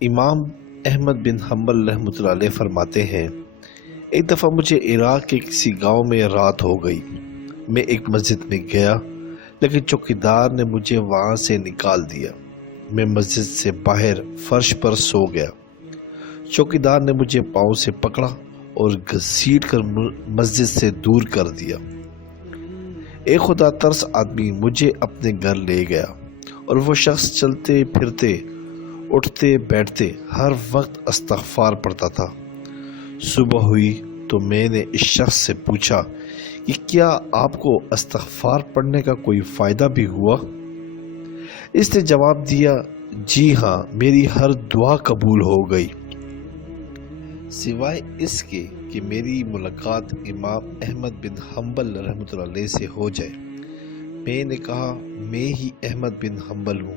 امام احمد بن حنبل رحمۃ اللہ علیہ فرماتے ہیں، ایک دفعہ مجھے عراق کے کسی گاؤں میں رات ہو گئی۔ میں ایک مسجد میں گیا، لیکن چوکیدار نے مجھے وہاں سے نکال دیا۔ میں مسجد سے باہر فرش پر سو گیا۔ چوکیدار نے مجھے پاؤں سے پکڑا اور گھسیٹ کر مسجد سے دور کر دیا۔ ایک خدا ترس آدمی مجھے اپنے گھر لے گیا، اور وہ شخص چلتے پھرتے، اٹھتے بیٹھتے ہر وقت استغفار پڑھتا تھا۔ صبح ہوئی تو میں نے اس شخص سے پوچھا کہ کیا آپ کو استغفار پڑھنے کا کوئی فائدہ بھی ہوا؟ اس نے جواب دیا، جی ہاں، میری ہر دعا قبول ہو گئی، سوائے اس کے کہ میری ملاقات امام احمد بن حنبل رحمۃ اللہ علیہ سے ہو جائے۔ میں نے کہا، میں ہی احمد بن حنبل ہوں،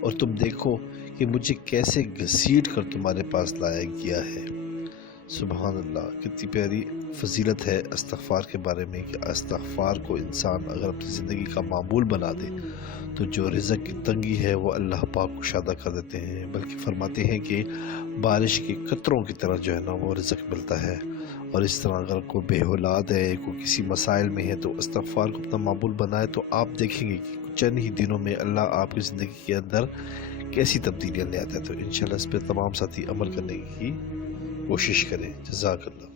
اور تم دیکھو کہ مجھے کیسے گھسیٹ کر تمہارے پاس لایا گیا ہے۔ سبحان اللہ، کتنی پیاری فضیلت ہے استغفار کے بارے میں کہ استغفار کو انسان اگر اپنی زندگی کا معمول بنا دے تو جو رزق کی تنگی ہے وہ اللہ پاک کشادہ کر دیتے ہیں، بلکہ فرماتے ہیں کہ بارش کے قطروں کی طرح جو ہے نا وہ رزق ملتا ہے۔ اور اس طرح اگر کوئی بے اولاد ہے، کوئی کسی مسائل میں ہے، تو استغفار کو اپنا معمول بنائے تو آپ دیکھیں گے کہ چند ہی دنوں میں اللہ آپ کی زندگی کے اندر کیسی تبدیلیاں لے آتا ہے۔ تو انشاءاللہ اس پہ تمام ساتھی عمل کرنے کی کوشش کریں۔ جزاک اللہ۔